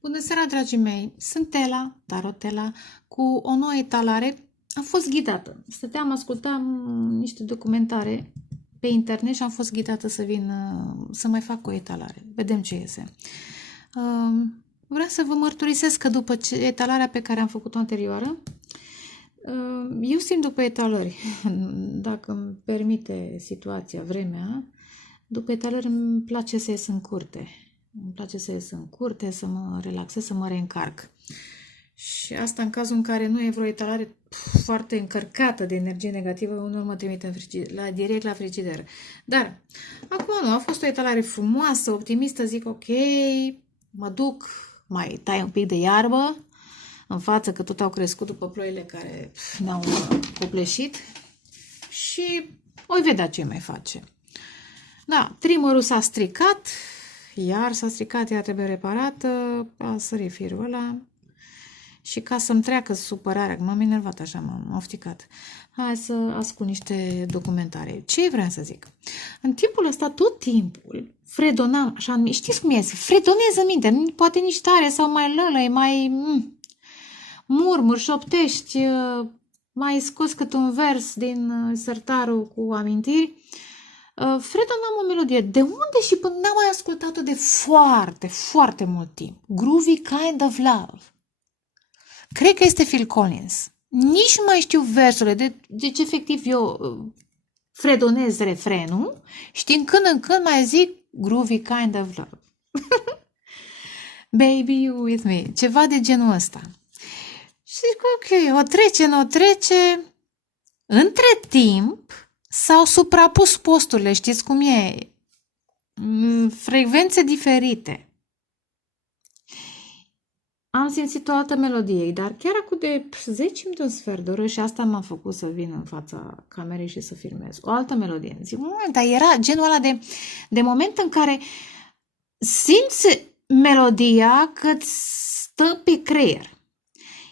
Bună seara, dragii mei! Sunt Tela, Tarotela, cu o nouă etalare. Am fost ghidată. Ascultam niște documentare pe internet și am fost ghidată să vin să mai fac o etalare. Vedem ce iese. Vreau să vă mărturisesc că după etalarea pe care am făcut-o anterioară, eu simt după etalări, dacă îmi permite situația, vremea, după etalări îmi place să ies în curte. Îmi place să ies în curte, să mă relaxez, să mă reîncarc. Și asta în cazul în care nu e vreo etalare foarte încărcată de energie negativă, unul mă trimite direct la frigider. Dar, acum nu, a fost o etalare frumoasă, optimistă, zic ok, mă duc, mai tai un pic de iarbă în față, că tot au crescut după ploile care ne-au copleșit și voi vedea ce mai face. Da, trimmerul s-a stricat, iar trebuie reparată, a sărit firul ăla și ca să-mi treacă supărarea, că m-am enervat așa, m-am ofticat. Hai să ascult niște documentare. Ce vreau să zic? În timpul ăsta, tot timpul, fredonam, așa, știți cum este? Fredonez în minte, poate nici tare sau mai lălăi, mai murmuri, șoptești, mai scos cât un vers din sertarul cu amintiri. Fredonam o melodie. De unde și până n-am mai ascultat-o de foarte, foarte mult timp. Groovy Kind of Love. Cred că este Phil Collins. Nici nu mai știu versurile, deci efectiv eu fredonez refrenul și din când în când mai zic Groovy Kind of Love. Baby, you with me. Ceva de genul ăsta. Și zic, ok, o trece. Între timp s-au suprapus posturile, știți cum e? Frecvențe diferite. Am simțit o altă melodie, dar chiar acum de 10 minute, un sfert de oră și asta m-a făcut să vin în fața camerei și să filmez. O altă melodie. Zic, dar era genul ăla de moment în care simți melodia că stă pe creier.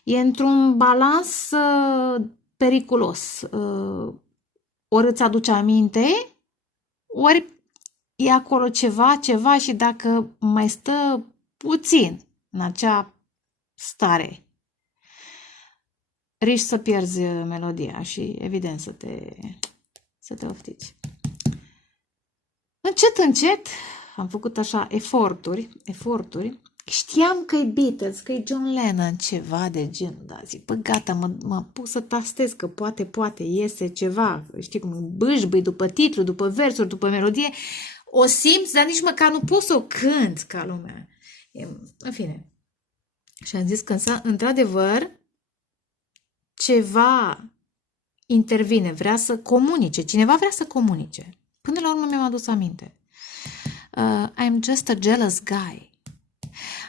E într-un balans periculos. Ori îți aduce aminte, ori e acolo ceva și dacă mai stă puțin în acea stare, riști să pierzi melodia și evident să te oftici. Încet am făcut așa eforturi. Știam că e Beatles, că e John Lennon, ceva de genul, da, zic, bă, gata, mă pus să tastez, că poate iese ceva, știi cum, bâșbâi după titlu, după versuri, după melodie, o simți, dar nici măcar nu pot să o cânt ca lumea. În fine. Și am zis că, într-adevăr, ceva intervine, vrea să comunice, cineva vrea să comunice. Până la urmă mi-am adus aminte. I'm just a jealous guy.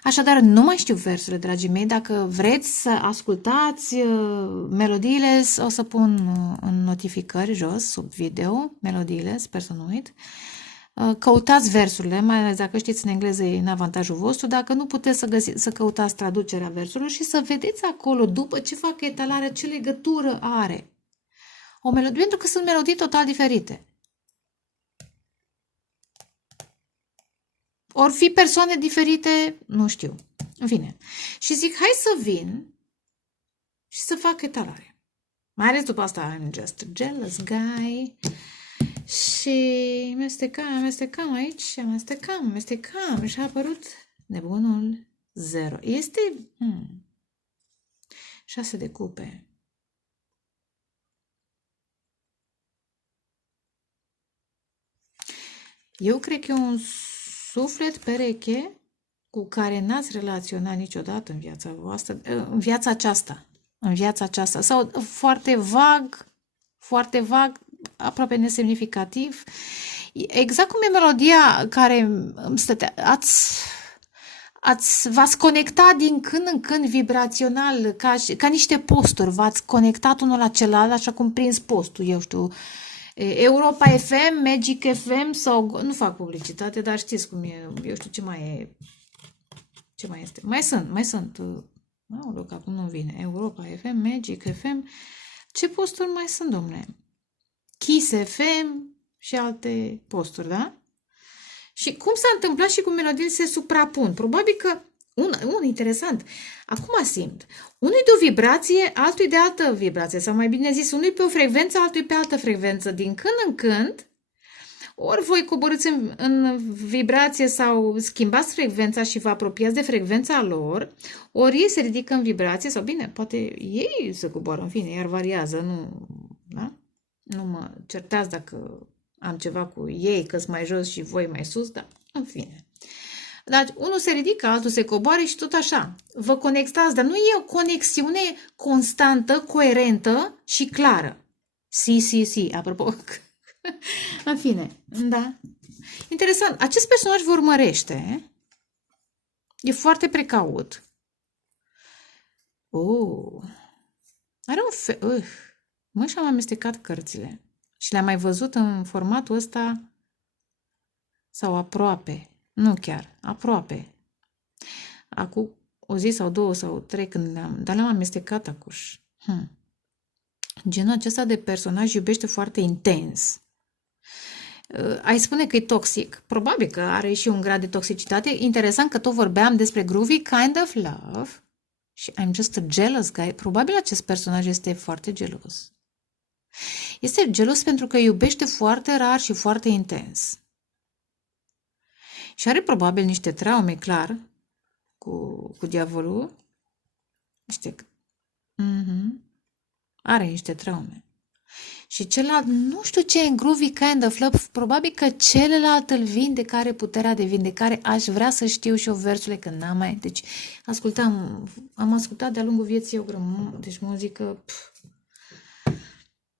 Așadar, nu mai știu versurile, dragii mei. Dacă vreți să ascultați melodiile, o să pun în notificări jos, sub video, melodiile, sper să nu uit. Căutați versurile, mai ales dacă știți în engleză e în avantajul vostru, dacă nu puteți să căutați traducerea versurilor și să vedeți acolo, după ce fac etalare, ce legătură are o melodie, pentru că sunt melodii total diferite. Ori fi persoane diferite, nu știu. În fine. Și zic, hai să vin și să fac etalare. Mai ales după asta, I'm just a jealous guy. Și amestecam aici, amestecam și a apărut nebunul 0. Este 6 de cupe. Eu cred că e un suflet pereche cu care n-ați relaționat niciodată în viața voastră, în viața aceasta, sau foarte vag, aproape nesemnificativ. Exact cum e melodia care v-ați conectat din când în când vibrațional, ca niște posturi, v-ați conectat unul la celălalt, așa cum prins postul, eu știu, Europa FM, Magic FM sau... Nu fac publicitate, dar știți cum e, eu știu ce mai e. Ce mai este? Mai sunt. Că acum nu vine. Europa FM, Magic FM. Ce posturi mai sunt, domnule? Kiss FM și alte posturi, da? Și cum s-a întâmplat și cu melodiile se suprapun? Probabil că Un interesant. Acum simt. Unul de o vibrație, altul de altă vibrație. Sau mai bine zis, unul pe o frecvență, altul pe altă frecvență. Din când în când, ori voi coborâți în vibrație sau schimbați frecvența și vă apropiați de frecvența lor, ori ei se ridică în vibrație, sau bine, poate ei se coboară, în fine, iar variază, nu, da? Nu mă certați dacă am ceva cu ei, că-s mai jos și voi mai sus, dar în fine. Dar unul se ridică, altul se coboară și tot așa. Vă conectați, dar nu e o conexiune constantă, coerentă și clară. Si, apropo. În fine, da. Interesant. Acest personaj vă urmărește. E foarte precaut. Are un fel... Mă, și-am amestecat cărțile. Și le-am mai văzut în formatul ăsta sau aproape. Nu chiar, aproape. Acum o zi sau două sau trei când dar le-am amestecat acuși. Genul acesta de personaj iubește foarte intens. Ai spune că e toxic. Probabil că are și un grad de toxicitate. Interesant că tot vorbeam despre groovy kind of love și I'm just a jealous guy. Probabil acest personaj este foarte gelos. Este gelos pentru că iubește foarte rar și foarte intens. Și are probabil niște traume, clar, cu diavolul. Are niște traume. Și celălalt, nu știu ce în groovy kind of love, probabil că celălalt îl vindecă, are puterea de vindecare. Aș vrea să știu și eu versurile, că n-am mai... Deci, am ascultat de-a lungul vieții o grămadă, deci muzică...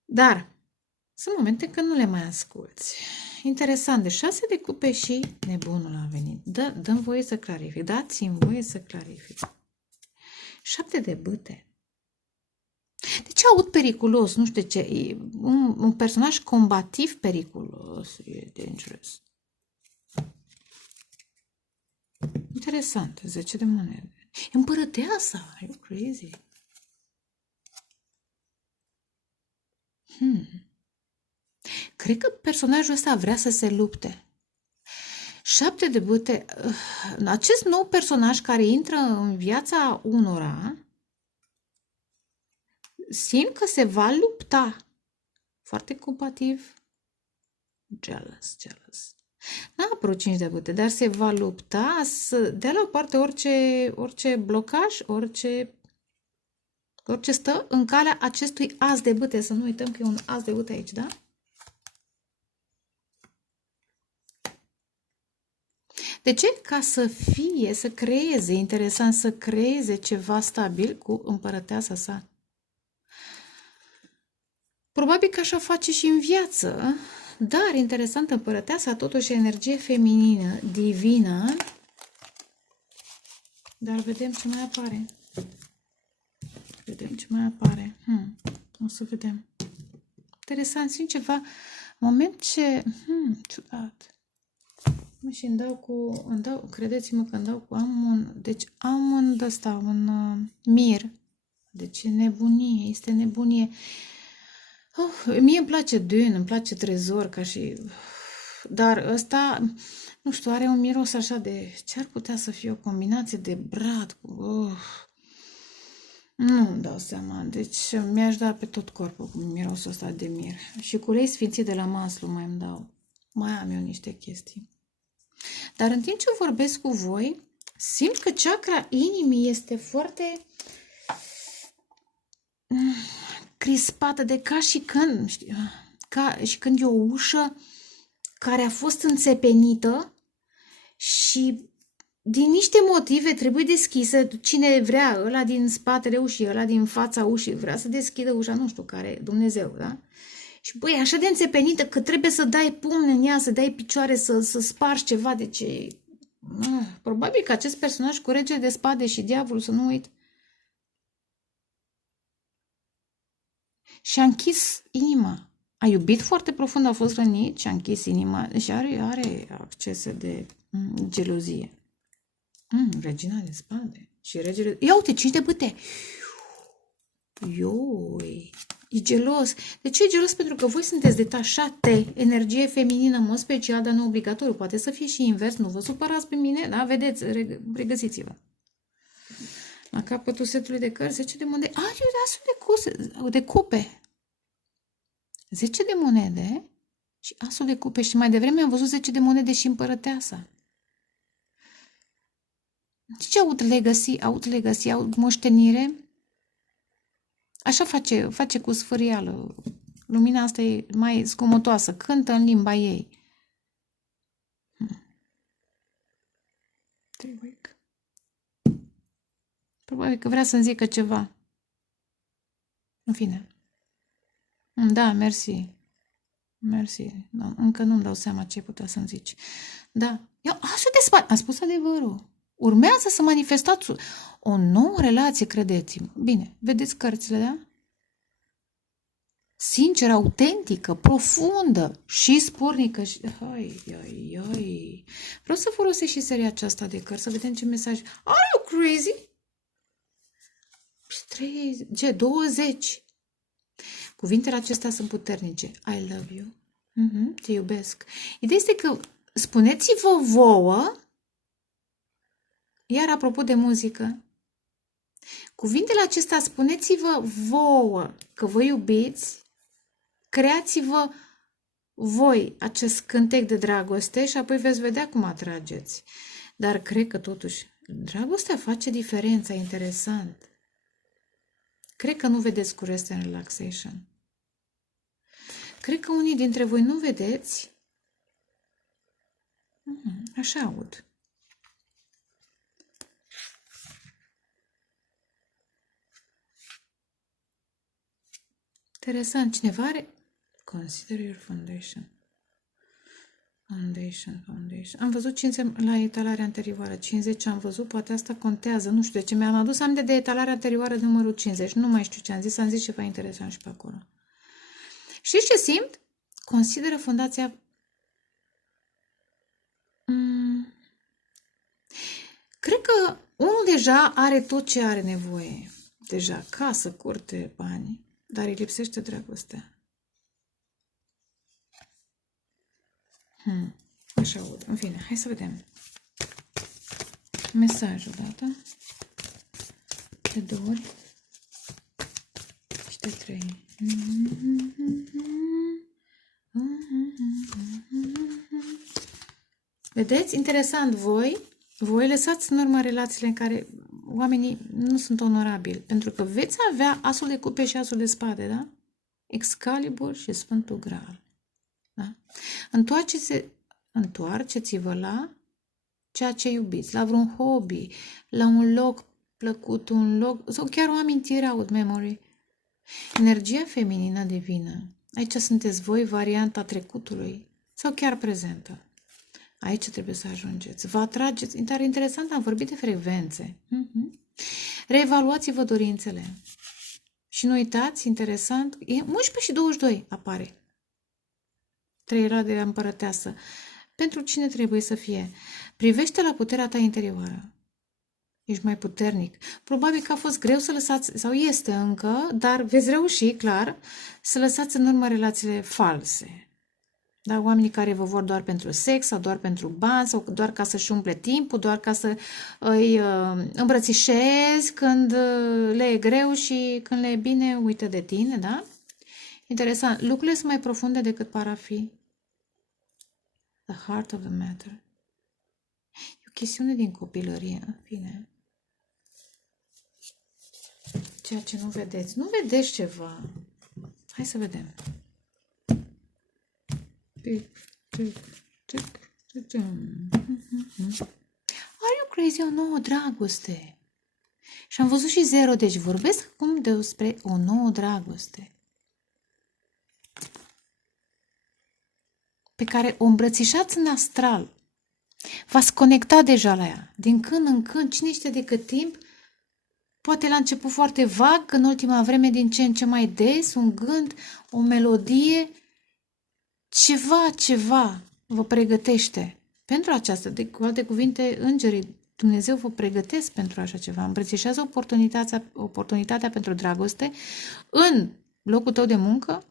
Dar, sunt momente când nu le mai asculți. Interesant, de 6 de cupe și nebunul a venit. Dă-mi voie să clarific, dați-mi voie să clarific. 7 de bâte. De ce aud periculos? Nu știu ce. E un personaj combativ periculos. E dangerous. Interesant. 10 de monede. Împărăteasa. Are you crazy? Cred că personajul ăsta vrea să se lupte. 7 de bâte. Acest nou personaj care intră în viața unora, simt că se va lupta. Foarte combativ. Jealous. N-a apărut 5 de bâte, dar se va lupta să dea la o parte orice blocaj, orice stă în calea acestui as de bâte. Să nu uităm că e un as de bâte aici, da? De ce? Ca să creeze, interesant, să creeze ceva stabil cu împărăteasa sa. Probabil că așa face și în viață, dar interesant, împărăteasa totuși energie feminină, divină. Dar vedem ce mai apare. O să vedem. Interesant, simt ceva. Moment ce... ciudat. Și îmi dau, credeți-mă că am un ăsta, un mir. Deci e nebunie, este nebunie. Mie îmi place Dune, îmi place Trezor, ca și... Dar ăsta, nu știu, are un miros așa de... Ce ar putea să fie o combinație de brad cu... Nu-mi dau seama, deci mi-aș da pe tot corpul cu mirosul ăsta de mir. Și cu ulei sfințit de la Maslu mai îmi dau. Mai am eu niște chestii. Dar în timp ce vorbesc cu voi, simt că chakra inimii este foarte crispată, de ca și când, și când e o ușă care a fost înțepenită și din niște motive trebuie deschisă. Cine vrea, ăla din spatele ușii, ăla din fața ușii, vrea să deschidă ușa, nu știu care, Dumnezeu, da? Și băi, așa de înțepenită că trebuie să dai pumn în ea, să dai picioare, să spargi ceva, deci probabil că acest personaj cu regele de spade și diavolul, să nu uit, și-a închis inima. A iubit foarte profund, a fost rănit și a închis inima și are accese de gelozie. Regina de spade și regele... Ia uite, 5 de bâte! Ioi! E gelos. De ce e gelos? Pentru că voi sunteți detașate, energie feminină, în mod special, dar nu obligatoriu. Poate să fie și invers, nu vă supărați pe mine, da? Vedeți, regăsiți-vă. La capătul setului de cărți, 10 de monede. Asul de cupe. 10 de monede și asul de cupe. Și mai devreme am văzut 10 de monede și împărăteasa. Ce aut legacy, aut moștenire? Așa face cu sfârială. Lumina asta e mai scomotoasă. Cântă în limba ei. Probabil că vrea să-mi zică ceva. În fine. Da, mersi. Mersi. Da, încă nu-mi dau seama ce putea să-mi zici. Da. Eu, așa de spate. Am spus adevărul. Urmează să manifestați o nouă relație, credeți-mă. Bine, vedeți cărțile, da? Sinceră, autentică, profundă și spornică. Vreau să folosesc și seria aceasta de cărți, să vedem ce mesaj. Are you crazy? 20. Cuvintele acestea sunt puternice. I love you. Te iubesc. Ideea este că spuneți-vă vouă, iar apropo de muzică, cuvintele acestea spuneți-vă vouă că vă iubiți, creați-vă voi acest cântec de dragoste și apoi veți vedea cum atrageți. Dar cred că totuși dragostea face diferența, interesant. Cred că nu vedeți cu rest în relaxation. Cred că unii dintre voi nu vedeți. Așa aud. Interesant. Cineva are... Consider your foundation. Foundation. Am văzut 50 la etalarea anterioară. 50 am văzut, poate asta contează. Nu știu de ce. Mi-am adus aminte de etalarea anterioară numărul 50. Nu mai știu ce am zis. Am zis ceva interesant și pe acolo. Știți ce simt? Consideră fundația... Cred că unul deja are tot ce are nevoie. Deja casă, curte, bani. Dar îi lipsește dragostea. Așa aud. În fine, hai să vedem. Mesajul, data. De 2 ori. Și de 3. Vedeți? Interesant, voi lăsați în urmă relațiile în care oamenii nu sunt onorabili, pentru că veți avea asul de cupe și asul de spade, da? Excalibur și Sfântul Graal. Da? Întoarceți-vă la ceea ce iubiți, la vreun hobby, la un loc plăcut, un loc, sau chiar o amintire out memory. Energia feminină divină. Aici sunteți voi, varianta trecutului sau chiar prezentă. Aici trebuie să ajungeți. Vă atrageți. Dar interesant, am vorbit de frecvențe. Reevaluați-vă dorințele. Și nu uitați, interesant, 11 și 22 apare. 3 rade de împărăteasă. Pentru cine trebuie să fie? Privește la puterea ta interioară. Ești mai puternic. Probabil că a fost greu să lăsați, sau este încă, dar veți reuși, clar, să lăsați în urmă relațiile false. Da? Oamenii care vă vor doar pentru sex sau doar pentru bani sau doar ca să-și umple timpul, doar ca să îi îmbrățișezi când le e greu și când le e bine, uită de tine, da? Interesant. Lucrurile sunt mai profunde decât par a fi. The heart of the matter. E o chestiune din copilărie, în fine. Ceea ce nu vedeți. Nu vedeți ceva. Hai să vedem. Are you crazy? O nouă dragoste. Și am văzut și 0, deci vorbesc acum despre o nouă dragoste. Pe care o îmbrățișați în astral. V-ați conectat deja la ea. Din când în când, cine știe de cât timp, poate la început foarte vag, în ultima vreme din ce în ce mai des, un gând, o melodie, ceva vă pregătește pentru aceasta. Cu alte cuvinte, îngerii, Dumnezeu vă pregătesc pentru așa ceva. Îmbrățișează oportunitatea pentru dragoste în locul tău de muncă,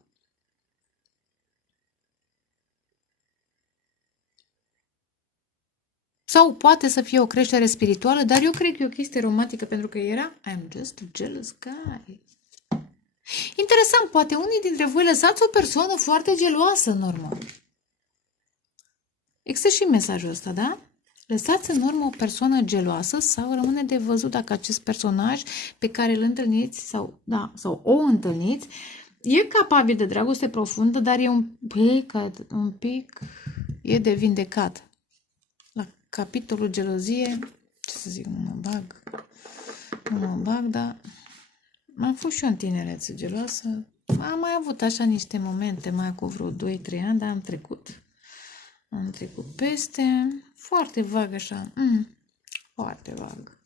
Sau poate să fie o creștere spirituală, dar eu cred că e o chestie romantică pentru că era I'm just a jealous guy. Interesant, poate unii dintre voi lăsați o persoană foarte geloasă în urmă. Există și mesajul ăsta, da? Lăsați în urmă o persoană geloasă sau rămâne de văzut dacă acest personaj pe care îl întâlniți sau o întâlniți e capabil de dragoste profundă, dar e un pic e de vindecat. La capitolul gelozie, ce să zic, nu mă bag, dar am fost și eu în tinerețe geloasă. Am mai avut așa niște momente, mai cu vreo 2-3 ani, dar am trecut peste, foarte vag așa, foarte vag.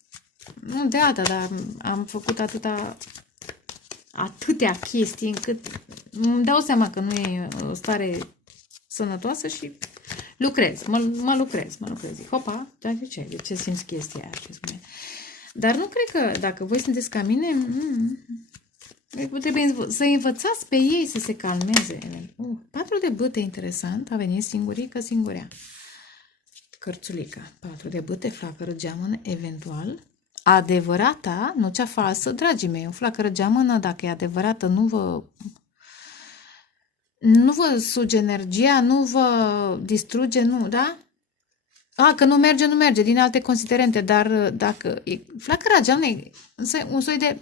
Nu de asta, dar am făcut atâtea chestii încât îmi dau seama că nu e o stare sănătoasă și lucrez, mă lucrez. Hopa, de ce simți chestia aia? Dar nu cred că dacă voi sunteți ca mine, trebuie să învățați pe ei să se calmeze. 4 de bâte, interesant, a venit singurea. Cărțulica, 4 de bâte, flacără geamănă, eventual. Adevărata, nu cea falsă, dragii mei, o flacără geamănă, dacă e adevărată, nu vă suge energia, nu vă distruge, nu, da? Că nu merge, din alte considerente, dar dacă flacăra geamănă e un soi de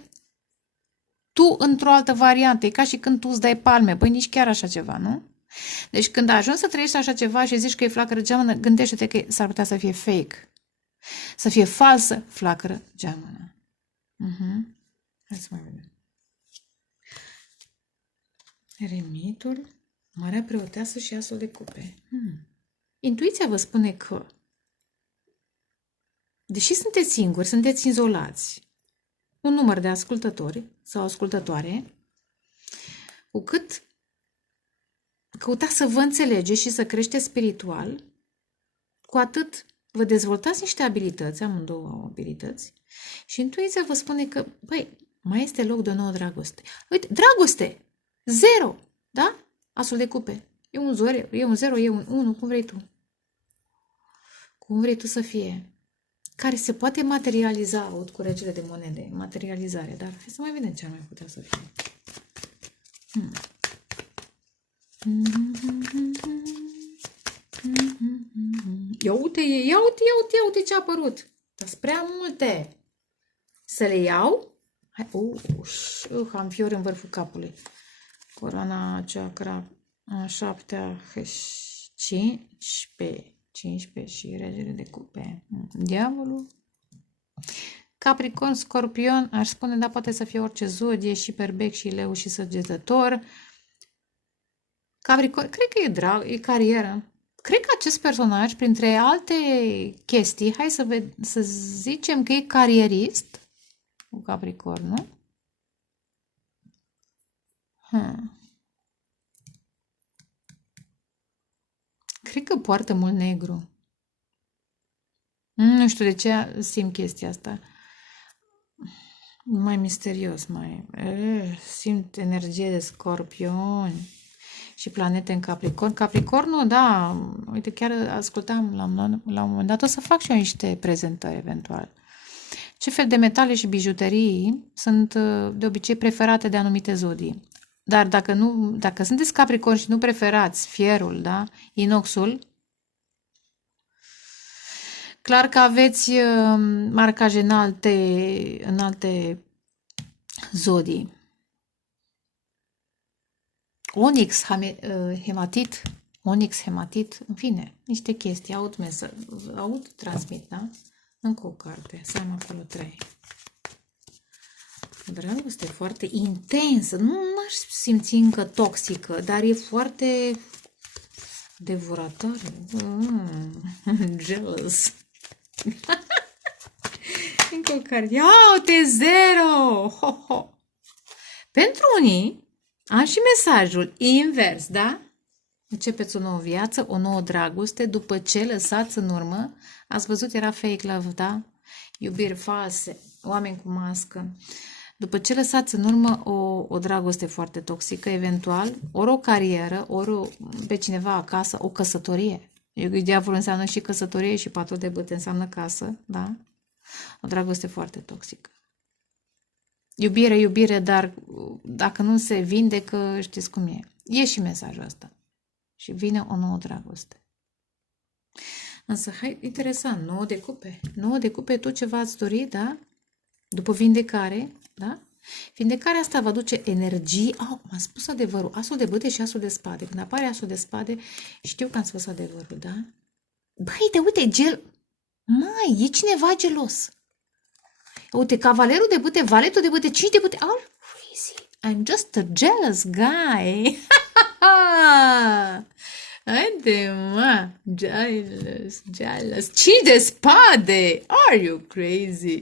tu într-o altă variantă, e ca și când tu îți dai palme, băi, nici chiar așa ceva, nu? Deci când ajungi să trăiești așa ceva și zici că e flacără geamănă, gândește-te că s-ar putea să fie fake, să fie falsă flacără geamănă. Hai să mai vedem. Eremitul, Marea Preoteasă și Asul de Cupe. Intuiția vă spune că, deși sunteți singuri, sunteți izolați, un număr de ascultători sau ascultătoare, cu cât căutați să vă înțelegeți și să creșteți spiritual, cu atât vă dezvoltați niște abilități, amândouă abilități, și intuiția vă spune că, băi, mai este loc de o nouă dragoste. Uite, dragoste! 0! Da? Asul de cupe. E un 0, e un 1, cum vrei tu. Cum vrei tu să fie. Care se poate materializa, aud cu regele de monede, materializare, dar hai să mai vedem ce ar mai putea să fie. Ia uite ce a apărut. Dar sunt prea multe. Să le iau? Hai, am fior în vârful capului. Coroana chakra a 7-a, 15 și regele de cupe. Diavolul. Capricorn, Scorpion, aș spune, dar poate să fie orice zodie, și berbec, și leu, și săgetător. Capricorn, cred că e carieră. Cred că acest personaj, printre alte chestii, hai să zicem că e carierist cu Capricorn, nu? Cred că poartă mult negru. Nu știu de ce simt chestia asta. Mai misterios, simt energie de Scorpioni și planete în Capricorn. Capricornul, da, uite, chiar ascultam la un moment dat, o să fac și eu niște prezentări eventual. Ce fel de metale și bijuterii sunt de obicei preferate de anumite zodii? Dar dacă sunteți Capricorn și nu preferați fierul, da, inoxul, clar că aveți marcaje în alte zodii. Onyx, hematit, în fine, niște chestii, transmit, da? Încă o carte, să am acolo 3. O dragoste foarte intensă, nu aș simți încă toxică, dar e foarte devoratoare. Jealous. Încă o carte. Ia uite, 0! Ho, ho. Pentru unii am și mesajul invers, da? Începeți o nouă viață, o nouă dragoste, după ce lăsați în urmă, ați văzut, era fake love, da? Iubiri false, oameni cu mască. După ce lăsați în urmă o dragoste foarte toxică, eventual, ori o carieră, ori pe cineva acasă, o căsătorie. Diavolul înseamnă și căsătorie și patul de bâte înseamnă casă, da? O dragoste foarte toxică. Iubire, iubire, dar dacă nu se vindecă, știți cum e. E și mesajul ăsta. Și vine o nouă dragoste. Însă, hai, interesant, 9 de cupe. 9 de cupe, tot ce v-ați dorit, da? După vindecare, da? Vindecarea asta va duce energie. M-am spus adevărul. Asul de bâte și asul de spade. Când apare asul de spade, știu că am spus adevărul, da? Băi, uite, Mai, e cineva gelos. Uite, cavalerul de bâte, valetul de bâte, 5 de bâte. Oh, crazy. I'm just a jealous guy. Haide, mă, jealous. 5 de spade. Are you crazy?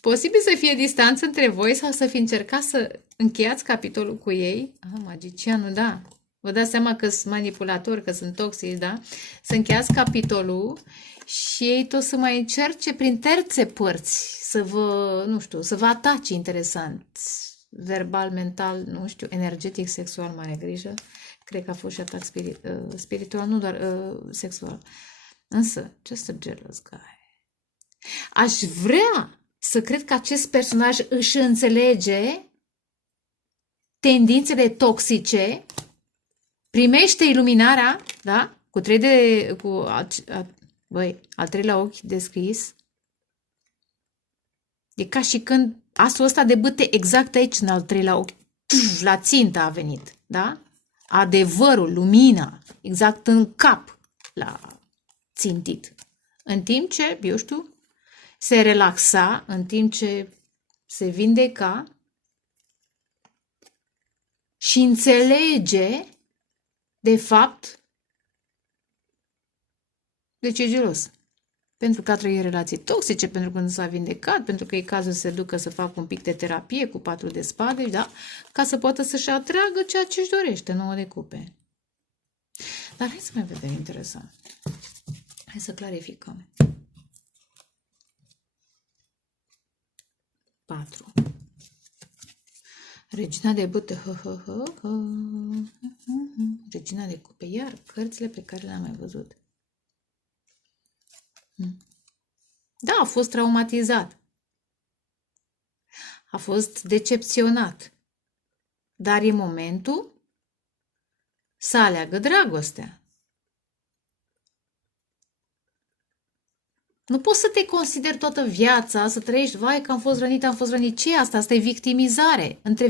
Posibil să fie distanță între voi sau să fi încercat să încheiați capitolul cu ei. Magicianul, da. Vă dați seama că sunt manipulatori, că sunt toxici, da? Să încheiați capitolul și ei tot să mai încerce prin terțe părți să vă, nu știu, să vă atace interesant. Verbal, mental, nu știu, energetic, sexual, mare grijă. Cred că a fost și atac spiritual, nu doar sexual. Însă, just a jealous guy. Aș vrea să cred că acest personaj își înțelege tendințele toxice, primește iluminarea, da? Al treilea ochi deschis. E ca și când asul ăsta de bâte exact aici, în al treilea ochi, la țintă a venit, da? Adevărul, lumina, exact în cap l-a țintit. În timp ce, eu știu, se relaxa, în timp ce se vindeca și înțelege, de fapt, de ce e gelos. Pentru că a trăit relații toxice, pentru că nu s-a vindecat, pentru că e cazul să se ducă să facă un pic de terapie cu 4 de spade, da? Ca să poată să-și atragă ceea ce își dorește, 9 de cupe. Dar hai să mai vedem interesant. Hai să clarificăm. 4. Regina de bâte. Regina de cupe. Iar cărțile pe care le-am mai văzut. Da, a fost traumatizat. A fost decepționat. Dar e momentul să aleagă dragostea. Nu poți să te consideri toată viața, să trăiești, vai că am fost rănit. Ce e asta? Asta e victimizare. Între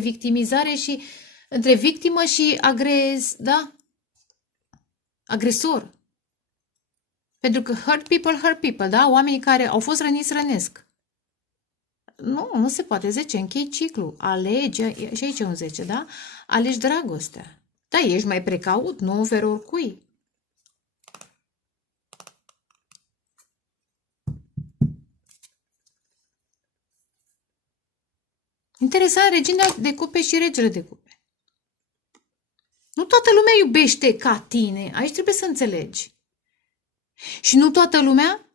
victimă și agresor. Pentru că hurt people, da? Oamenii care au fost răniți, rănesc. Nu se poate. 10, închei ciclu. Alegi, și aici e un 10, da? Alegi dragostea. Da, ești mai precaut, nu oferi oricui. Interesant, regina de cupe și regele de cupe. Nu toată lumea iubește ca tine. Aici trebuie să înțelegi. Și nu toată lumea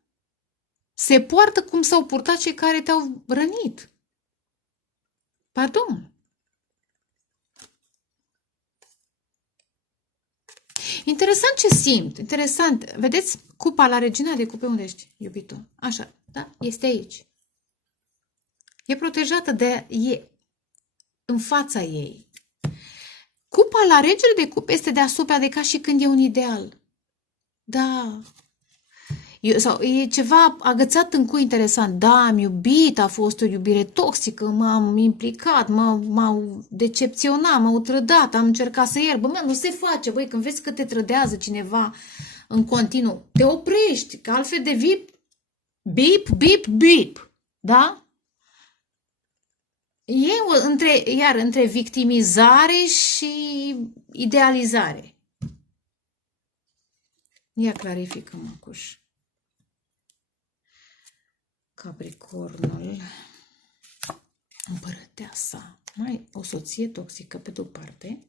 se poartă cum s-au purtat cei care te-au rănit. Pardon. Interesant ce simt. Interesant. Vedeți cupa la regina de cupe unde ești, iubito? Așa, da? Este aici. E protejată de ei, în fața ei. Cupa la regele de cupe este deasupra de ca și când e un ideal. Da. Sau e ceva agățat în cui interesant. Da, am iubit, a fost o iubire toxică, m-am implicat, m-au decepționat, m-au trădat, am încercat să iert. Bă, nu se face, băi, când vezi că te trădează cineva în continuu, te oprești, că altfel devii bip, da? E între victimizare și idealizare. Ia clarificăm acuși. Capricornul, împărăteasa, o soție toxică pe de-o parte,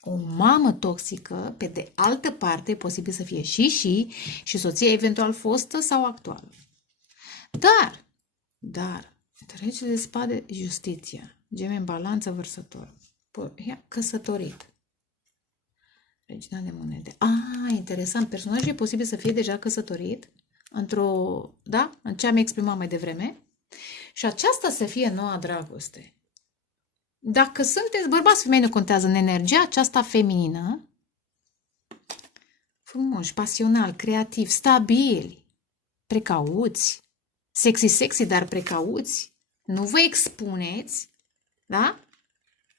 o mamă toxică pe de altă parte, posibil să fie și soția eventual fostă sau actuală. Dar, regele de spade, justiția, geme în balanță, vărsător, căsătorit. Regina de monede. Interesant. Personajul e posibil să fie deja căsătorit în ce am exprimat mai devreme. Și aceasta să fie noua dragoste. Dacă sunteți bărbați, femei, nu contează, în energia aceasta feminină, frumoși, pasionali, creativi, stabili, precauți, sexy, dar precauți, nu vă expuneți, da?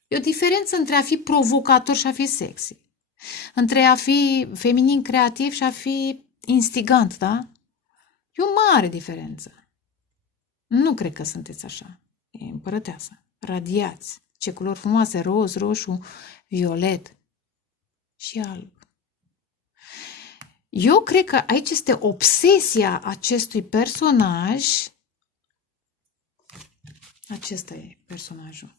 E o diferență între a fi provocator și a fi sexy. Între a fi feminin creativ și a fi instigant, da? E o mare diferență. Nu cred că sunteți așa. E împărăteasă. Radiați. Ce culori frumoase, roz, roșu, violet și alb. Eu cred că aici este obsesia acestui personaj. Acesta e personajul.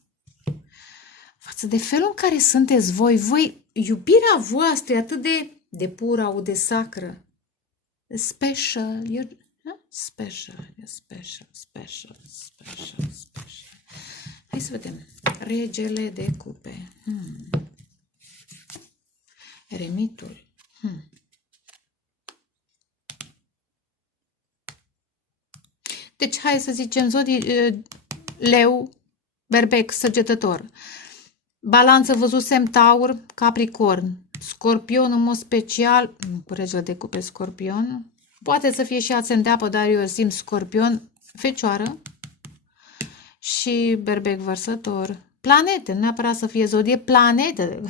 Față de felul în care sunteți voi, iubirea voastră e atât de pură, au de sacră. Special. Special. Hai să vedem. Regele de cupe. Eremitul. Deci, hai să zicem, Leu, Berbec, Săgetător. Balanță, văzut, semn, Taur, Capricorn. Scorpion, în mod special, Regele de cupe, Scorpion. Poate să fie și alt semn de apă, dar eu simt Scorpion, Fecioară și Berbec, Vărsător. Planete, nu neapărat să fie zodie, planete.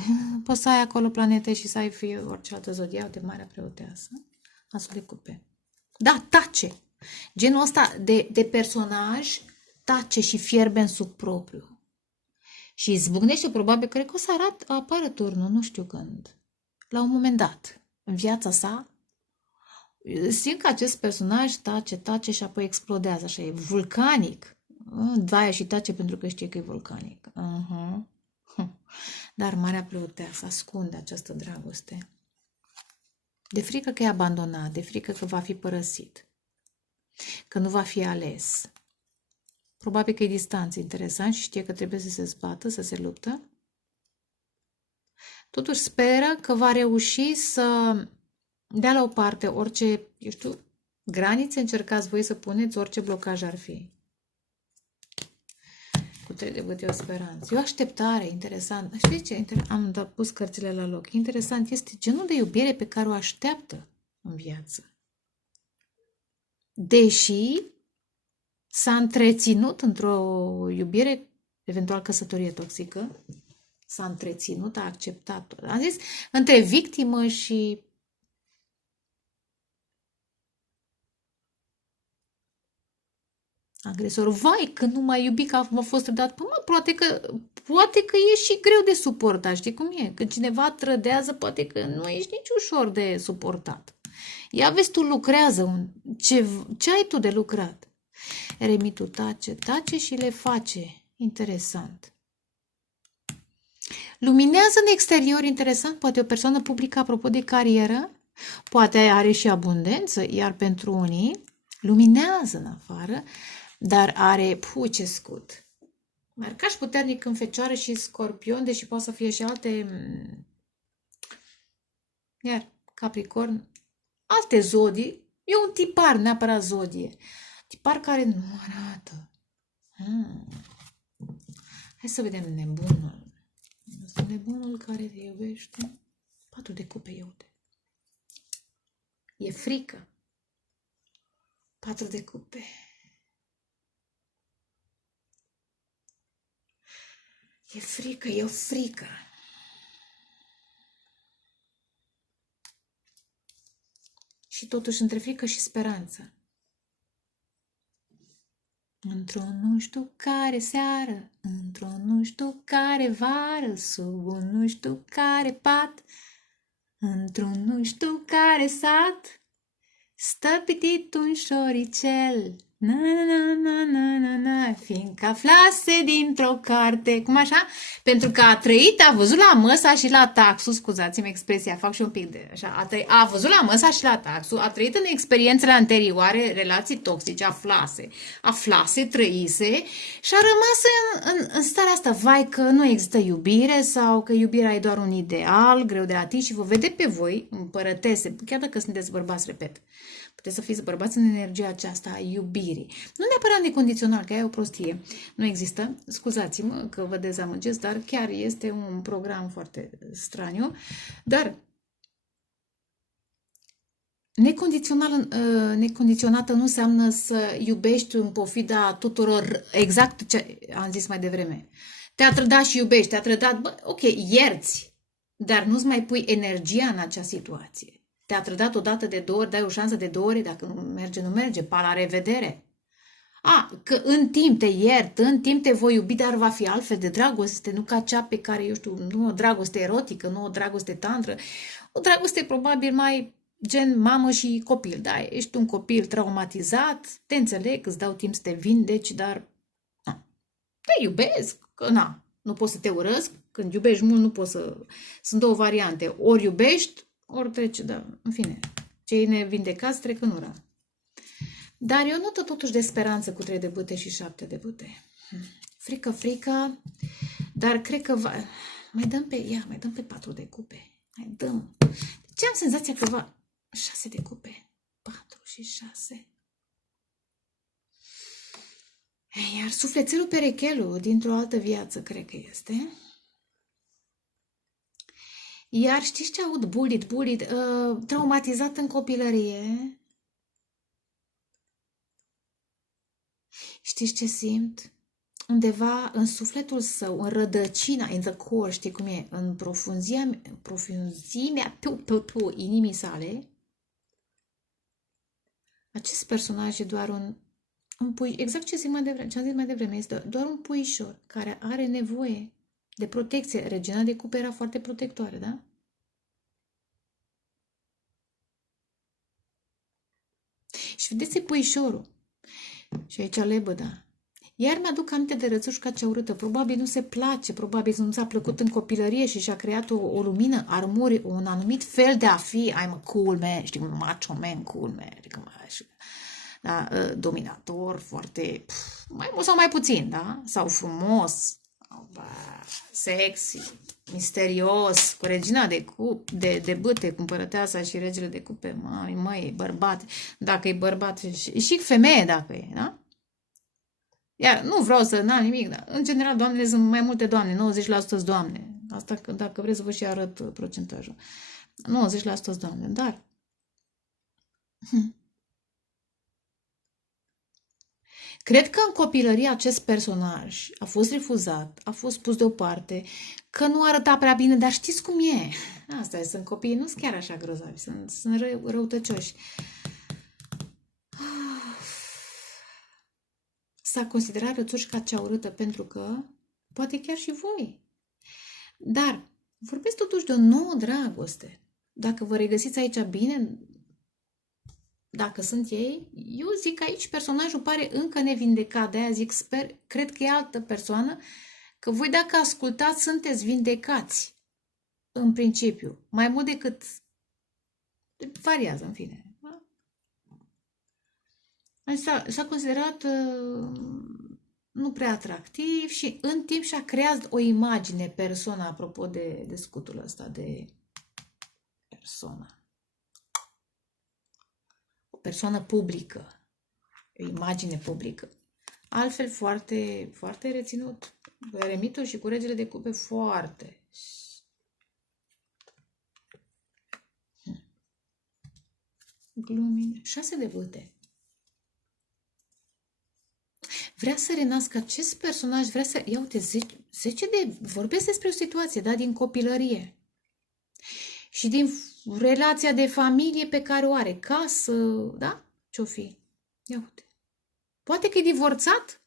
Poți să ai acolo planete și să ai fie orice altă zodie, de Marea Preoteasă. Asul de cupe. Da, tace. Genul ăsta de personaj tace și fierbe în suc propriu. Și izbucnește, probabil, cred că o să apară turnul, nu știu când. La un moment dat, în viața sa, simt că acest personaj tace și apoi explodează, așa, e vulcanic. Da, și tace pentru că știe că e vulcanic. Dar Marea Preoteasă ascunde această dragoste. De frică că e abandonat, de frică că va fi părăsit, că nu va fi ales. Probabil că e distanță, interesant, și știe că trebuie să se zbată, să se luptă. Totuși speră că va reuși să dea la o parte orice, granițe încercați voi să puneți, orice blocaj ar fi. Cu 3 de bătăi, o speranță. E o așteptare, interesant. Știi ce? Am pus cărțile la loc. Interesant este genul de iubire pe care o așteaptă în viață. Deși s-a întreținut într-o iubire, eventual căsătorie toxică, s-a întreținut, a acceptat-o. Am zis, între victimă și agresor. Vai, că nu m-ai iubit, că m-a fost trădat. Poate că e și greu de suportat, știi cum e? Când cineva trădează, poate că nu ești nici ușor de suportat. Ia vezi, tu lucrează. Ce ai tu de lucrat? Eremitul tace și le face. Interesant. Luminează în exterior, interesant, poate o persoană publică apropo de carieră, poate are și abundență, iar pentru unii luminează în afară, dar are, ce scut. Marcaș puternic în Fecioară și Scorpion, deși poate să fie și alte, iar Capricorn, alte zodii, e un tipar, neapărat zodie. Tipar care nu arată. Hai să vedem nebunul. Nebunul care te iubește. 4 de cupe, iute. E frică. 4 de cupe. E frică, e o frică. Și totuși între frică și speranță. Într-o nu știu care seară, într-o nu știu care vară, sub un nu știu care pat, într-un nu știu care sat, stă pitit un șoricel Na, na, na, na, na, na, fiindcă aflase dintr-o carte, cum așa? Pentru că a trăit, a văzut la măsa și la taxul, scuzați-mi expresia, fac și un pic de așa, a văzut la măsa și la taxul, a trăit în experiențele anterioare, relații toxice, aflase, trăise și a rămas în starea asta, vai că nu există iubire sau că iubirea e doar un ideal, greu de atins și vă vede pe voi, împărătese, chiar dacă sunteți bărbați, repet. Puteți să fiți bărbați în energia aceasta a iubirii. Nu neapărat necondițional, că e o prostie. Nu există. Scuzați-mă că vă dezamăgesc, dar chiar este un program foarte straniu. Dar necondiționată nu înseamnă să iubești în pofida tuturor, exact ce am zis mai devreme. Te-a trădat și iubești, te-a trădat, bă, ok, ierți, dar nu-ți mai pui energia în acea situație. Te-a trădat o dată de 2 ori, dai o șansă de 2 ori, dacă nu merge, nu merge, pa la revedere. Că în timp te iert, în timp te voi iubi, dar va fi altfel de dragoste, nu ca cea pe care, eu știu, nu o dragoste erotică, nu o dragoste tantră, o dragoste probabil mai gen mamă și copil, da, ești un copil traumatizat, te înțeleg, îți dau timp să te vindeci, dar na, te iubesc, că na, nu poți să te urăsc, când iubești mult nu poți să... Sunt 2 variante, ori iubești, ori trece, da, în fine, cei nevindecați trec în ură. Dar eu notă totuși de speranță cu 3 de bâte și 7 de bâte. Frică, dar cred că mai dăm pe 4 de cupe. Mai dăm. Ce am senzația că 6 de cupe. 4 și 6. Iar sufletelul perechelul dintr-o altă viață, cred că este. Iar știți ce aud? Bullied, traumatizat în copilărie. Știți ce simt? Undeva în sufletul său, în rădăcina, in the core, știi cum e? În profunzimea inimii sale, acest personaj e doar un pui, exact ce am zis mai devreme, este doar un puișor care are nevoie de protecție. Regina de cupe era foarte protectoare, da? Și vedeți puișorul. Și aici lebăda. Iar mi-aduc aminte de Rățușca cea urâtă. Probabil nu se place, probabil nu ți-a plăcut în copilărie și și-a creat o lumină, armuri, un anumit fel de a fi. I'm a cool man, știi, un macho man, cool man, adică da, dominator, foarte, mai mult sau mai puțin, da? Sau frumos, sexy, misterios, cu regina de bâte, cu împărăteasa și regele de cupe, măi, bărbat, dacă e bărbat, și femeie dacă e, da? Iar nu vreau să n-am nimic, dar în general doamnele sunt mai multe doamne, 90% sunt doamne. Asta dacă vreți să vă și arăt procentajul. 90% sunt doamne, dar cred că în copilărie acest personaj a fost refuzat, a fost pus deoparte, că nu arăta prea bine, dar știți cum e? Asta e, sunt copiii, nu sunt chiar așa grozavi, sunt răutăcioși. S-a considerat Rățușca cea urâtă pentru că, poate chiar și voi. Dar vorbesc totuși de o nouă dragoste. Dacă vă regăsiți aici bine, dacă sunt ei, eu zic că aici personajul pare încă nevindecat, de-aia zic, cred că e altă persoană, că voi dacă ascultați sunteți vindecați, în principiu, mai mult decât variază, în fine. S-a considerat nu prea atractiv și în timp și-a creat o imagine, persoana, apropo de scutul ăsta, de persoană. O persoană publică, o imagine publică. Altfel, foarte, foarte reținut. Cu eremitul și cu regele de cupe, foarte. Glumine. 6 de bâte. Vrea să renască acest personaj, vrea să... Ia uite, 10 de... Vorbesc despre o situație, da, din copilărie. Și din relația de familie pe care o are. Casă, da? Ce-o fi? Ia uite. Poate că e divorțat?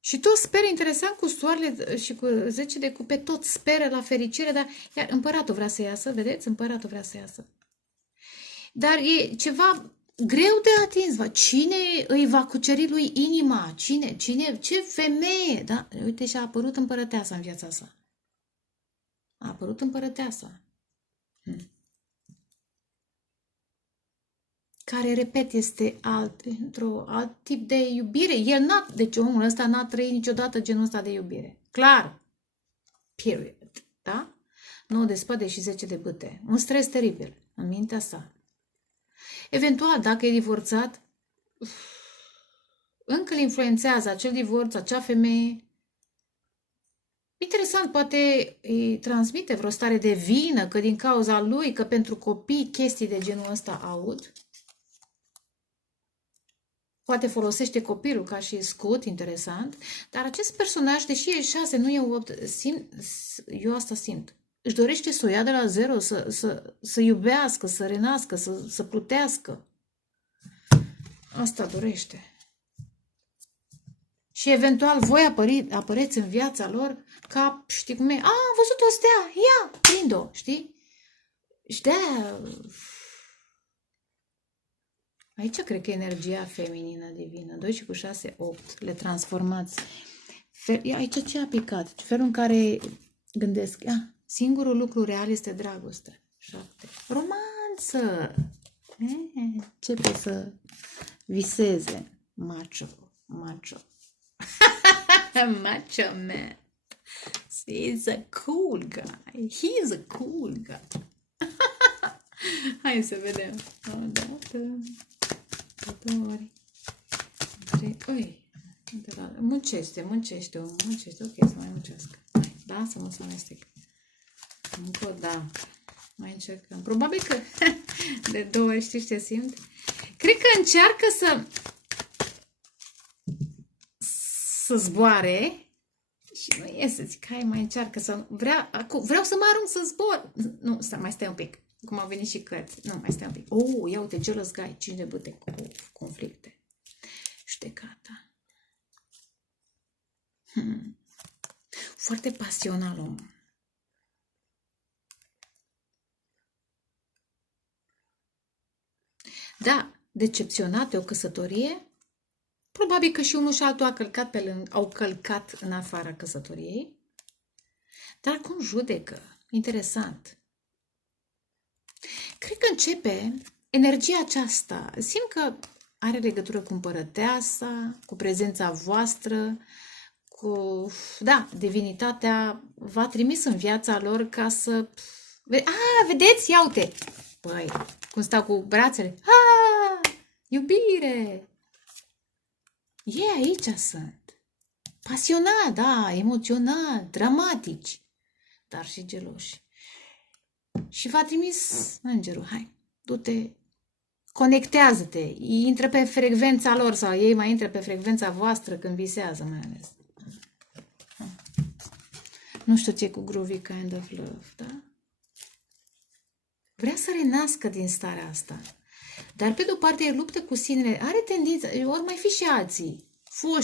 Și tot speră, interesant, cu soarele și cu 10 de cupe, tot speră la fericire, dar iar împăratul vrea să iasă, vedeți? Împăratul vrea să iasă. Dar e ceva greu de atins. Cine îi va cuceri lui inima? Cine? Ce femeie? Da? Uite, și a apărut împărăteasa în viața sa. A apărut împărăteasa. Care, repet, este alt tip de iubire. Deci omul ăsta n-a trăit niciodată genul ăsta de iubire. Clar. Period. Da? 9 de spade și 10 de bâte. Un stres teribil în mintea sa. Eventual, dacă e divorțat, încă îl influențează acel divorț, acea femeie. Interesant, poate îi transmite vreo stare de vină, că din cauza lui, că pentru copii chestii de genul ăsta aud. Poate folosește copilul ca și scut, interesant. Dar acest personaj, deși e 6, nu e 8, eu asta simt. Își dorește să o ia de la zero, să iubească, să renască, să plutească. Asta dorește. Și eventual voi apăreți în viața lor ca, știi cum e, am văzut o stea, ia, prind-o, știi? Și de-aia... Aici cred că energia feminină divină, 2 și cu 6, 8, le transformați. Aici ce a picat? Felul în care gândesc, singurul lucru real este dragoste. 7. Romanță! Începe să viseze. Macho. Macho man. He's a cool guy. He's a cool guy. Hai să vedem. Muncește. Ok, să mai muncească. Lasă-mă să amestec. Încă o dată. Mai încercăm. Probabil că de 2 ori știi ce simt? Cred că încearcă să zboare și nu iese. Zic, hai, mai încearcă să... Vreau să mă arunc să zbor. Nu, mai stai un pic. Cum au venit și cărți. Nu, mai stai un pic. Ia uite, jealous guy, 5 de bâte cu conflicte. Judecata. Foarte pasional om. Da, decepționat de o căsătorie. Probabil că și unul și altul au călcat în afara căsătoriei. Dar cum judecă? Interesant. Cred că începe energia aceasta. Simt că are legătură cu împărăteasa, cu prezența voastră, cu... Da, divinitatea v-a trimis în viața lor ca să... Vedeți? Ia uite! Păi, cum stau cu brațele. Iubire! Ei aici sunt. Pasionat, da, emoționat, dramatici, dar și geloși. Și v-a trimis îngerul. Hai, du-te, conectează-te, intră pe frecvența lor sau ei mai intră pe frecvența voastră când visează, mai ales. Nu știu ce cu groovy kind of love, da? Vrea să renască din starea asta. Dar pe de-o parte e luptă cu sinele. Are tendință, ori mai fi și alții,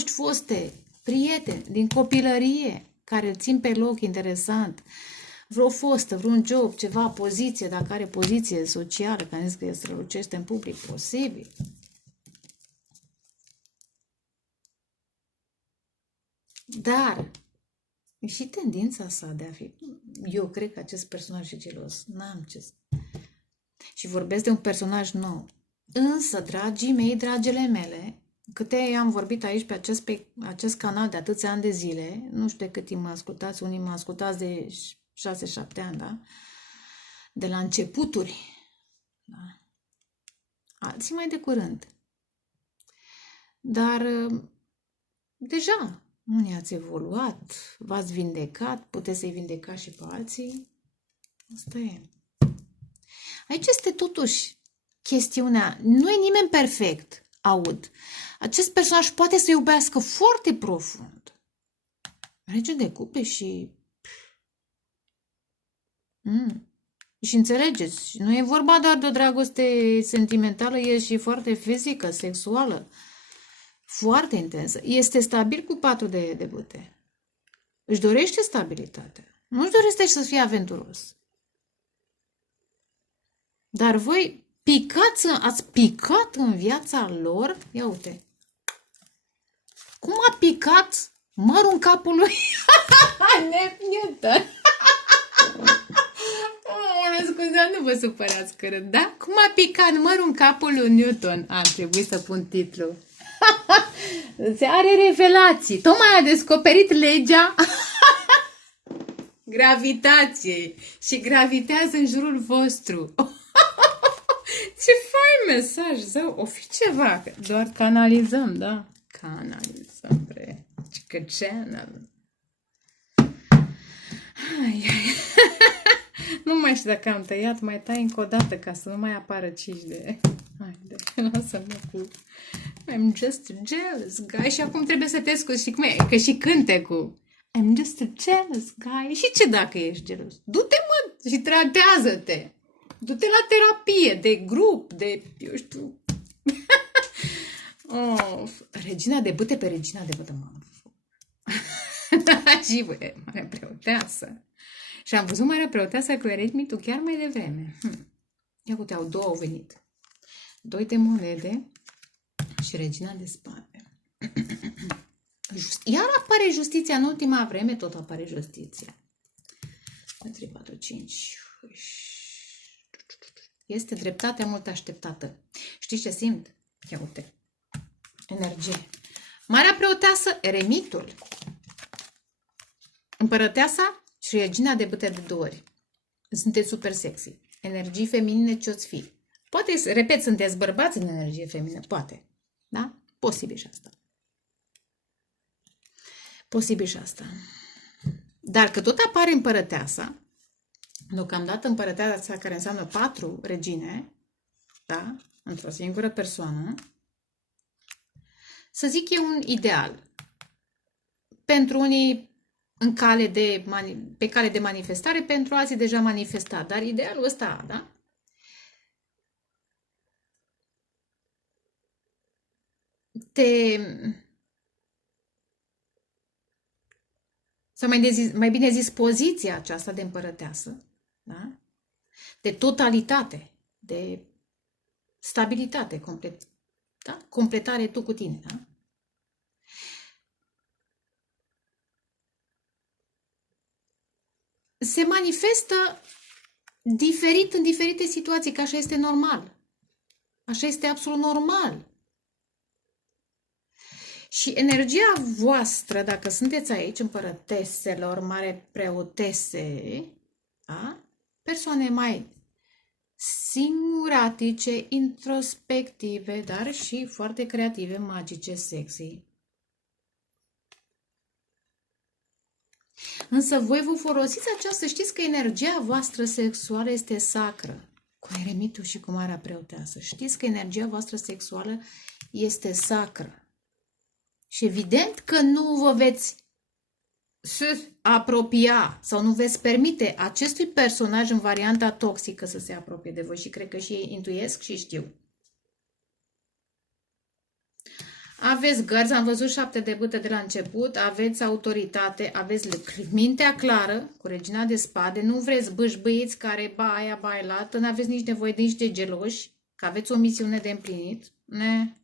foste, prieteni din copilărie, care îl țin pe loc interesant. Vreo fostă, vreun job, ceva, poziție, dacă are poziție socială, că am zis că el strălucește în public, posibil. Dar e și tendința sa de a fi... Eu cred că acest personaj e gelos. N-am ce... Și vorbesc de un personaj nou. Însă, dragii mei, dragele mele, câte am vorbit aici pe acest canal de atâția ani de zile, nu știu de cât timp mă ascultați, unii mă ascultați de 6-7 ani, da? De la începuturi, da? Alții mai de curând. Dar deja unii ați evoluat, v-ați vindecat, puteți să-i vindecați și pe alții. Asta e. Aici este totuși chestiunea, nu e nimeni perfect, aud. Acest personaj poate să iubească foarte profund. Rege de cupe și... Și înțelegeți, nu e vorba doar de o dragoste sentimentală, e și foarte fizică, sexuală. Foarte intensă. Este stabil cu 4 de bâte. Își dorește stabilitate. Nu își dorește să fie aventuros. Dar voi ați picat în viața lor? Ia uite. Cum a picat mărul în capul lui Newton? Scuze, nu vă supărați curând, da? Cum a picat mărul în capul lui Newton? A trebuit să pun titlu. Se are revelații. Tocmai a descoperit legea gravitației și gravitează în jurul vostru. Ce fain mesaj, zău. O fi ceva, doar canalizăm, da? Canalizăm, bre. Că channel. Ai, ai. Nu mai știu dacă am tăiat, mai tai încă o dată ca să nu mai apară 5 de... Haide, lasă-mă cu... I'm just a jealous guy. Și acum trebuie să te scuzi. Și cum e? Că și cântecul. I'm just a jealous guy. Și ce dacă ești gelos? Du-te, mă, și tratează-te. Du-te la terapie, de grup, de... Eu știu... Regina de bâte pe regina de bâte, mamă. Și băie, marea preoteasă. Și am văzut marea preoteasă cu eremitul chiar mai devreme. Ia uite, două au venit. 2 de monede și regina de spade. Iar apare justiția în ultima vreme, tot apare justiția. 3, 4, 5. Este dreptatea mult așteptată. Știți ce simt? Ia uite. Energie. Marea preoteasă, eremitul. Împărăteasa și regina de bâte de 2 ori. Sunteți super sexy. Energii feminine ce-oți fi. Poate, repet, sunteți bărbați în energie feminină. Poate. Da? Posibil și asta. Posibil și asta. Dar că tot apare împărăteasa, deocamdată împărăteasa care înseamnă 4 regine, da? Într-o singură persoană, să zic e un ideal. Pentru unii pe cale de manifestare, pentru alții deja manifestat. Dar idealul ăsta, da? Sau mai bine zis, poziția aceasta de împărăteasă, da? De totalitate, de stabilitate, da? Completare tu cu tine, da? Se manifestă diferit în diferite situații, că așa este normal. Așa este absolut normal. Și energia voastră, dacă sunteți aici, împărăteselor, mare preotese, da? Persoane mai singuratice, introspective, dar și foarte creative, magice, sexy. Însă voi vă folosiți aceasta, știți că energia voastră sexuală este sacră, cu eremitul și cu marea preoteasă. Știți că energia voastră sexuală este sacră. Și evident că nu vă veți apropia sau nu veți permite acestui personaj în varianta toxică să se apropie de voi și cred că și ei intuiesc și știu. Aveți gărzi, am văzut 7 de bâte de la început, aveți autoritate, aveți mintea clară cu regina de spade, nu vreți bâșbâiți care baia, bailată, nu aveți nici nevoie de nici de geloși, că aveți o misiune de împlinit. Ne?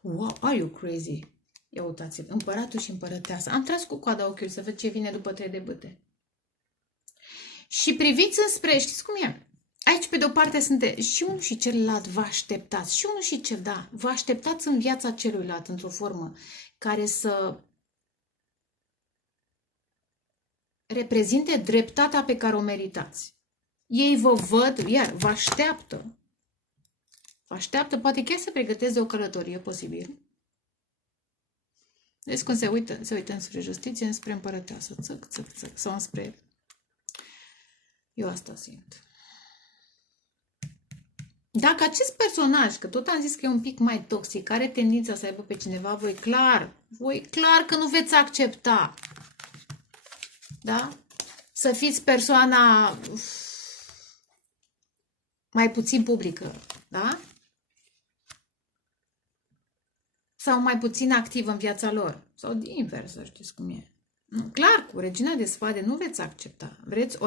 Wow, are you crazy? Ia uitați-vă, împăratul și împărăteasa. Am tras cu coada ochiului să văd ce vine după 3 de bâte. Și priviți înspre, știți cum e? Aici, pe de-o parte, sunteți și unul și celălalt vă așteptați. Și unul și cel, da, vă așteptați în viața celuilalt, într-o formă care să reprezinte dreptatea pe care o meritați. Ei vă văd, iar vă așteaptă. Vă așteaptă, poate chiar să pregăteze o călătorie, posibil. Vezi cum se uită înspre justiție, înspre împărăteasă, țăc, țăc, țăc, sau înspre... Eu asta simt. Dacă acest personaj, că tot am zis că e un pic mai toxic, are tendința să aibă pe cineva, voi clar că nu veți accepta. Da? Să fiți persoana mai puțin publică, da? Sau mai puțin activă în viața lor. Sau din invers, știți cum e. Clar, cu regina de spade nu veți accepta. Vreți o